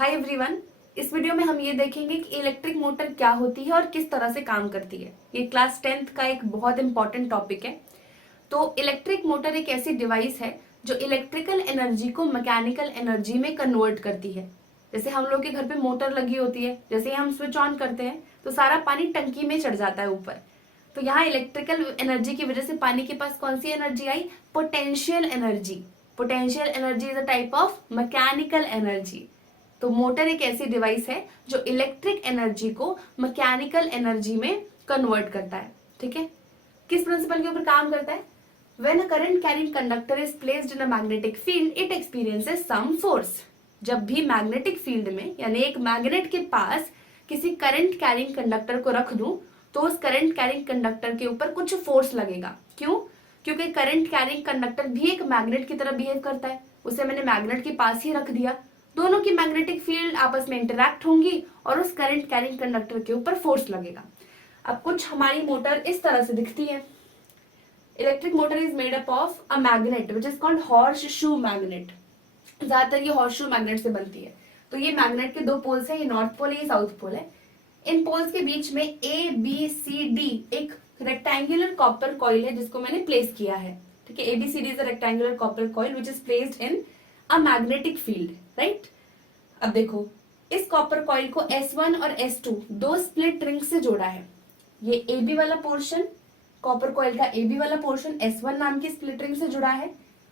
Hi everyone. इस video में हम ये देखेंगे कि इलेक्ट्रिक मोटर क्या होती है और किस तरह से काम करती है। ये क्लास 10th का एक बहुत इंपॉर्टेंट टॉपिक है। तो इलेक्ट्रिक मोटर एक ऐसी डिवाइस है जो इलेक्ट्रिकल एनर्जी को मैकेनिकल एनर्जी में कन्वर्ट करती है। जैसे हम लोग के घर पे मोटर लगी होती है, जैसे ही हम स्विच ऑन करते हैं तो सारा पानी टंकी में चढ़ जाता है ऊपर। तो यहाँ इलेक्ट्रिकल एनर्जी की वजह से पानी के पास कौन सी एनर्जी आई? Potential energy. Potential energy is a type of mechanical energy. तो मोटर एक ऐसी डिवाइस है जो इलेक्ट्रिक एनर्जी को मैकेनिकल एनर्जी में कन्वर्ट करता है। ठीक है, किस प्रिंसिपल के ऊपर काम करता है? When a current carrying conductor is placed in a magnetic field, it experiences some force. जब भी मैग्नेटिक फील्ड में यानी एक मैग्नेट के पास किसी करंट कैरिंग कंडक्टर को रख दूं तो उस करंट कैरिंग कंडक्टर के ऊपर कुछ फोर्स लगेगा। क्यों? क्योंकि करंट कैरिंग कंडक्टर भी एक मैग्नेट की तरह बिहेव करता है। उसे मैंने मैग्नेट के पास ही रख दिया, दोनों की मैग्नेटिक फील्ड आपस में इंटरैक्ट होंगी और उस करंट कैरिंग कंडक्टर के ऊपर फोर्स लगेगा। अब कुछ हमारी मोटर इस तरह से दिखती है। Electric motor is made up of a magnet which is called horse shoe magnet. ज्यादातर ये हॉर्स शू मैग्नेट से बनती है। तो ये मैग्नेट के दो पोल्स हैं, ये नॉर्थ पोल है, ये साउथ पोल है। इन पोल्स के बीच में ABCD एक रेक्टेंगुलर कॉपर कॉइल है जिसको मैंने प्लेस किया है। ठीक है, ABCD is a rectangular copper coil which is placed in a magnetic field, right. अब देखो, इस कॉपर कॉइल को S1 और S2 दो स्प्लिट रिंग से जोड़ा है। ये AB वाला पोर्शन, कॉपर कॉइल का AB वाला पोर्शन S1 नाम की स्प्लिट रिंग से जुड़ा है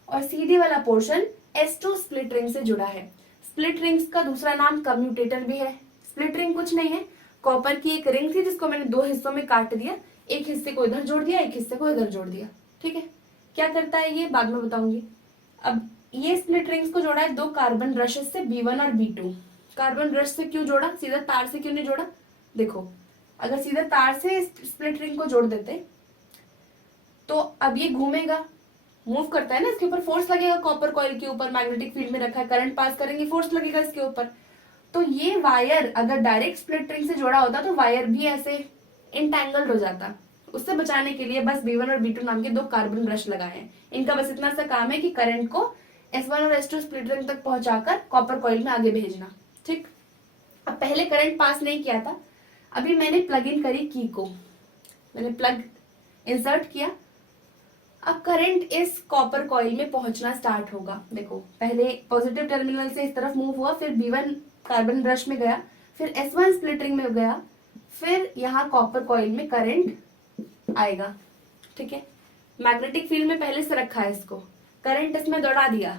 और CD वाला पोर्शन S2 स्प्लिट रिंग से जुड़ा है। स्प्लिट रिंग्स का दूसरा नाम कम्यूटेटर भी है। स्प्लिट रिंग कुछ नहीं है, कॉपर की एक रिंग थी जिसको मैंने दो हिस्सों में काट दिया, एक हिस्से को इधर जोड़ दिया, एक हिस्से को इधर जोड़ दिया। ठीक है, क्या करता है ये बाद में बताऊंगी। अब ये स्प्लिट रिंग्स को जोड़ा है दो कार्बन ब्रशेस से, B1 और B2। कार्बन ब्रश से क्यों जोड़ा, सीधा तार से क्यों नहीं जोड़ा? देखो, अगर सीधा तार से स्प्लिट रिंग को जोड़ देते तो अब ये घूमेगा, मूव करता है ना, इसके ऊपर फोर्स लगेगा, कॉपर कॉइल के ऊपर मैग्नेटिक फील्ड में रखा है, करंट पास करेंगे, फोर्स लगेगा इसके ऊपर। तो ये वायर अगर डायरेक्ट स्प्लिट रिंग से जोड़ा होता तो वायर भी ऐसे इंटैंगल्ड हो जाता। उससे बचाने के लिए बस B1 और B2 नाम के दो कार्बन ब्रश लगाए हैं। इनका बस इतना सा काम है कि करंट को S1 और S2 स्प्लिट रिंग तक पहुंचाकर कॉपर कॉइल में आगे भेजना। ठीक, अब पहले करंट पास नहीं किया था, अभी मैंने प्लग इन करी की को, मैंने प्लग इंसर्ट किया। अब करंट इस कॉपर कॉइल में पहुंचना स्टार्ट होगा। देखो, पहले पॉजिटिव टर्मिनल से इस तरफ मूव हुआ, फिर B1 कार्बन ब्रश में गया, फिर S1 स्प्लिट रिंग में गया, फिर यहाँ कॉपर कॉइल में करंट आएगा। ठीक है, मैग्नेटिक फील्ड में पहले से रखा है इसको, करंट इसमें दौड़ा दिया,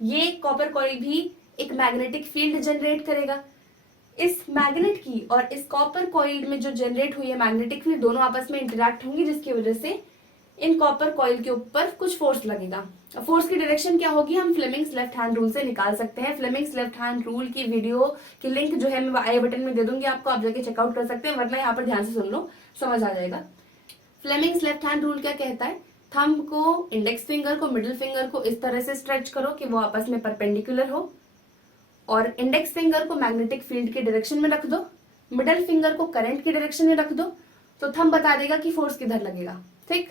ये कॉपर कॉइल भी एक मैग्नेटिक फील्ड जनरेट करेगा। इस मैग्नेट की और इस कॉपर कॉइल में जो जनरेट हुई है मैग्नेटिक फील्ड, दोनों आपस में इंटरैक्ट होंगी, जिसकी वजह से इन कॉपर कॉइल के ऊपर कुछ फोर्स लगेगा। फोर्स की डायरेक्शन क्या होगी हम फ्लेमिंग्स लेफ्ट हैंड रूल से निकाल सकते हैं। फ्लेमिंग्स लेफ्ट हैंड रूल की वीडियो की लिंक जो है मैं आई बटन में दे दूंगी आपको, आप जाके चेकआउट कर सकते हैं, वरना यहाँ पर ध्यान से सुन लो, समझ आ जाएगा। फ्लेमिंग्स लेफ्ट हैंड रूल क्या कहता है? थंब को, इंडेक्स फिंगर को, मिडिल फिंगर को इस तरह से स्ट्रेच करो कि वो आपस में परपेंडिकुलर हो और इंडेक्स फिंगर को मैग्नेटिक फील्ड के डायरेक्शन में रख दो, मिडिल फिंगर को करंट की डायरेक्शन में रख दो, तो थंब बता देगा कि फोर्स किधर लगेगा। ठीक,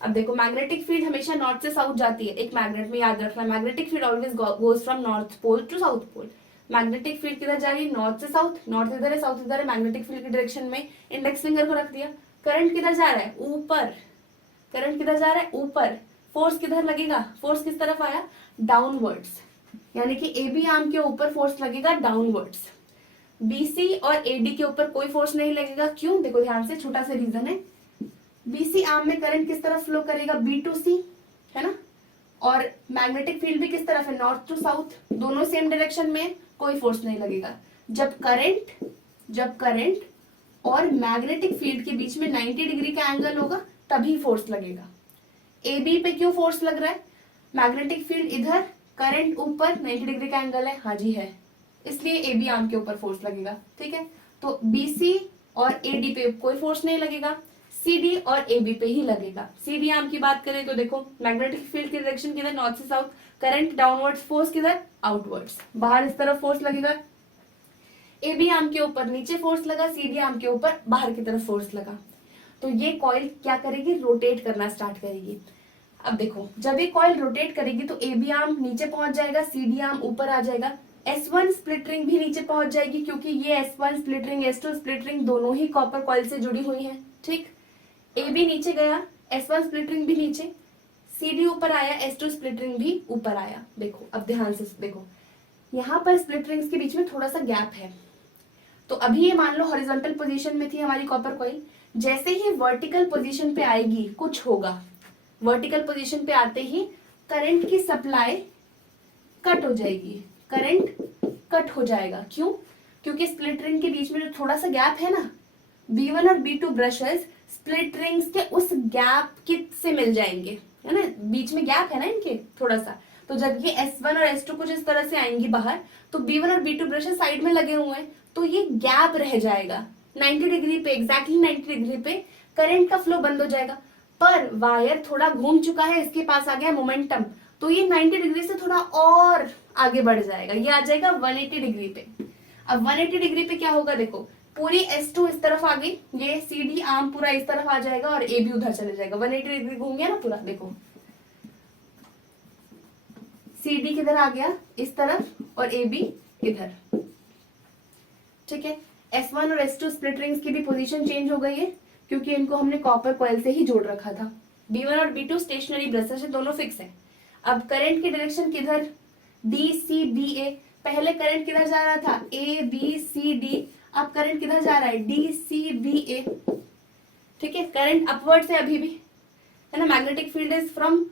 अब देखो, मैग्नेटिक फील्ड हमेशा नॉर्थ से साउथ जाती है। एक मैग्नेट में याद रखना, magnetic field always goes from north pole to south pole. Magnetic field किधर जा रही है? नॉर्थ से साउथ, नॉर्थ इधर है, साउथ इधर है, मैग्नेटिक फील्ड की डायरेक्शन में इंडेक्स फिंगर को रख दिया। करंट किधर जा रहा है? ऊपर। करंट किधर जा रहा है? ऊपर। फोर्स किधर लगेगा? फोर्स किस तरफ आया? डाउनवर्ड्स, यानी कि AB आर्म के ऊपर फोर्स लगेगा डाउनवर्ड्स। BC और AD के ऊपर कोई फोर्स नहीं लगेगा। क्यों? देखो ध्यान से, छोटा सा रीजन है। BC आर्म में करंट किस तरफ फ्लो करेगा? B to C, है ना, और मैग्नेटिक फील्ड भी किस तरफ है? नॉर्थ टू साउथ, दोनों सेम डायरेक्शन में, कोई फोर्स नहीं लगेगा। जब करंट और मैग्नेटिक फील्ड के बीच में 90 डिग्री का एंगल होगा तभी फोर्स लगेगा। AB पे क्यों फोर्स लग रहा है? मैग्नेटिक फील्ड इधर, करंट ऊपर, 90 डिग्री का एंगल है, हाँ जी है, इसलिए AB आर्म के ऊपर फोर्स लगेगा। ठीक है, तो BC और AD पे कोई फोर्स नहीं लगेगा, CD और AB पे ही लगेगा। CD आर्म की बात करें तो देखो, मैग्नेटिक फील्ड की डायरेक्शन किधर? नॉर्थ से साउथ, करंट डाउनवर्ड्स, फोर्स किधर? आउटवर्ड्स, बाहर इस तरफ फोर्स लगेगा। AB आर्म के ऊपर नीचे फोर्स लगा, CD आर्म के ऊपर बाहर की तरफ फोर्स लगा, तो ये कॉइल क्या करेगी? रोटेट करना स्टार्ट करेगी। अब देखो, जब ये कॉइल रोटेट करेगी तो AB आर्म नीचे पहुंच जाएगा, CD आर्म ऊपर आ जाएगा, S1 स्प्लिट रिंग भी नीचे पहुंच जाएगी क्योंकि ये S1 split ring S2 split ring दोनों ही कॉपर कॉइल से जुड़ी हुई हैं। ठीक, AB नीचे गया, S1 स्प्लिट रिंग भी नीचे, CD ऊपर आया, S2 स्प्लिट रिंग भी ऊपर आया। देखो अब ध्यान से देखो, यहाँ पर स्प्लिट रिंग्स के बीच में थोड़ा सा गैप है। तो अभी ये मान लो हॉरिजॉन्टल पोजीशन में थी हमारी कॉपर कॉइल, जैसे ही वर्टिकल पोजीशन पे आएगी कुछ होगा। वर्टिकल पोजीशन पे आते ही करंट की सप्लाई कट हो जाएगी, करंट कट हो जाएगा। क्यों? क्योंकि स्प्लिट रिंग के बीच में जो थोड़ा सा गैप है ना, B1 और B2 ब्रशेस स्प्लिट रिंग्स के उस गैप के से मिल जाएंगे, है ना, बीच में गैप है ना इनके थोड़ा सा। तो जब ये S1 और S2 कुछ इस तरह से आएंगी बाहर, तो B1 और B2 ब्रशेस साइड में लगे हुए हैं, तो ये गैप रह जाएगा 90 डिग्री पे, एग्जैक्टली 90 डिग्री पे करंट का फ्लो बंद हो जाएगा। पर वायर थोड़ा घूम चुका है, इसके पास आ गया मोमेंटम, तो ये 90 डिग्री से थोड़ा और आगे बढ़ जाएगा, ये आ जाएगा 180 डिग्री पे। अब 180 डिग्री पे क्या होगा, देखो पूरी S2 इस तरफ आ गई, ये CD आर्म पूरा इस तरफ आ जाएगा और AB उधर चले जाएगा। 180 डिग्री घूम गया ना पूरा, देखो CD किधर आ गया इस तरफ और AB इधर। ठीक है, S1 और S2 स्प्लिट रिंग्स की भी पोजीशन चेंज हो गई है क्योंकि इनको हमने कॉपर कॉइल से ही जोड़ रखा था। B1 और B2 स्टेशनरी ब्रशेस है, दोनों फिक्स है। अब करंट की डायरेक्शन किधर, DCBA। पहले करंट किधर जा रहा था, ABCD, अब करंट किधर जा रहा है, DCBA। ठीक है, करंट अपवर्ड से अभी भी, है ना, magnetic field is from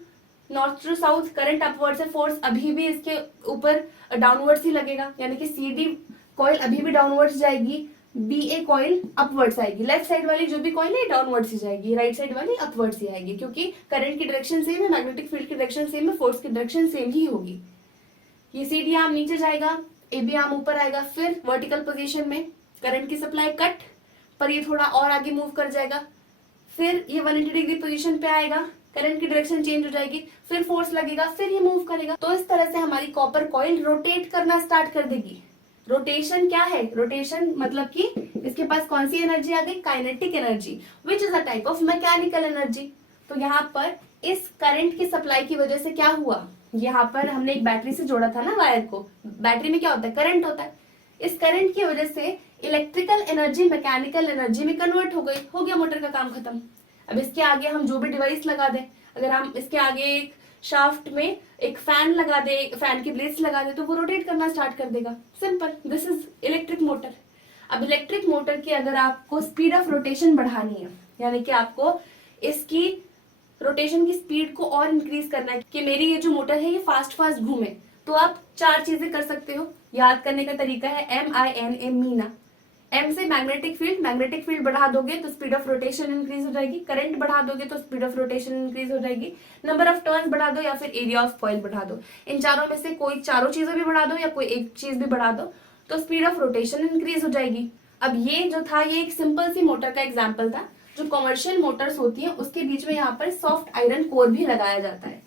north to south, current upward से, फोर्स अभी भी इसके ऊपर डाउनवर्ड्स ही लगेगा, यानी कि CD कॉइल अभी भी डाउनवर्ड्स जाएगी, BA कॉइल अपवर्ड्स आएगी। लेफ्ट साइड वाली जो भी कॉइल है डाउनवर्ड्स ही जाएगी, राइट साइड वाली अपवर्ड्स ही आएगी, क्योंकि करंट की डायरेक्शन सेम है, मैग्नेटिक फील्ड की डायरेक्शन सेम है, फोर्स की डायरेक्शन सेम ही होगी। ये CD आर्म नीचे जाएगा, AB आर्म ऊपर आएगा। फिर वर्टिकल पोजीशन में करंट की सप्लाई कट, पर ये थोड़ा और आगे मूव कर जाएगा। फिर ये 180 डिग्री पोजीशन पे आएगा, करंट की डायरेक्शन चेंज हो जाएगी, फिर फोर्स लगेगा, फिर ये मूव करेगा। तो इस तरह से हमारी कॉपर कॉइल रोटेट करना स्टार्ट कर देगी। रोटेशन क्या है, रोटेशन मतलब कि इसके पास कौन सी एनर्जी आ गई, kinetic energy, which is a type of mechanical energy. तो यहाँ पर इस करंट की सप्लाई की वजह से क्या हुआ, यहाँ पर हमने एक बैटरी से जोड़ा था ना वायर को, बैटरी में क्या होता है, करंट होता है। इस करंट की वजह से इलेक्ट्रिकल एनर्जी मैकेनिकल एनर्जी में कन्वर्ट हो गई, हो गया मोटर का काम खत्म। अब इसके आगे हम जो भी डिवाइस लगा दें, अगर हम इसके आगे एक शाफ्ट में एक फैन लगा दे, फैन की ब्लेड्स लगा दे, तो वो रोटेट करना स्टार्ट कर देगा। Simple, this is electric motor. अब इलेक्ट्रिक मोटर की अगर आपको स्पीड ऑफ रोटेशन बढ़ानी है, यानी कि आपको इसकी रोटेशन की स्पीड को और इंक्रीज करना है कि मेरी ये जो मोटर है ये फास्ट फास्ट घूमे, तो आप 4 चीजें कर सकते हो। याद करने का तरीका है MINA, मीना। M से मैग्नेटिक फील्ड बढ़ा दोगे तो स्पीड ऑफ रोटेशन इंक्रीज हो जाएगी, करंट बढ़ा दोगे तो स्पीड ऑफ रोटेशन इंक्रीज हो जाएगी, नंबर ऑफ टर्न्स बढ़ा दो या फिर एरिया ऑफ कॉइल बढ़ा दो। इन चारों में से कोई चारों चीजें भी बढ़ा दो या कोई एक चीज भी बढ़ा दो तो स्पीड ऑफ रोटेशन इंक्रीज हो जाएगी। अब ये जो था ये एक सिंपल सी मोटर का एग्जाम्पल था। जो कमर्शियल मोटर्स होती है उसके बीच में यहाँ पर सॉफ्ट आयरन कोर भी लगाया जाता है।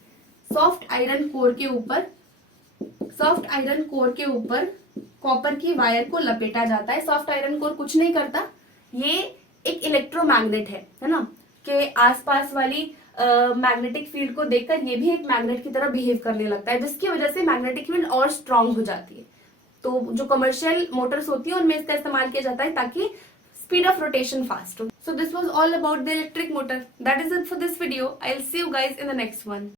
सॉफ्ट आयरन कोर के ऊपर कॉपर की वायर को लपेटा जाता है। सॉफ्ट आयरन कोर कुछ नहीं करता, ये एक इलेक्ट्रोमैग्नेट है ना, के आसपास वाली मैग्नेटिक फील्ड को देखकर ये भी एक मैग्नेट की तरह बिहेव करने लगता है, जिसकी वजह से मैग्नेटिक फील्ड और स्ट्रांग हो जाती है। तो जो कमर्शियल मोटर्स होती है उनमें इसका इस्तेमाल किया जाता है ताकि speed of rotation fast. So this was all about the electric motor. That is it for this video. I'll see you guys in the next one.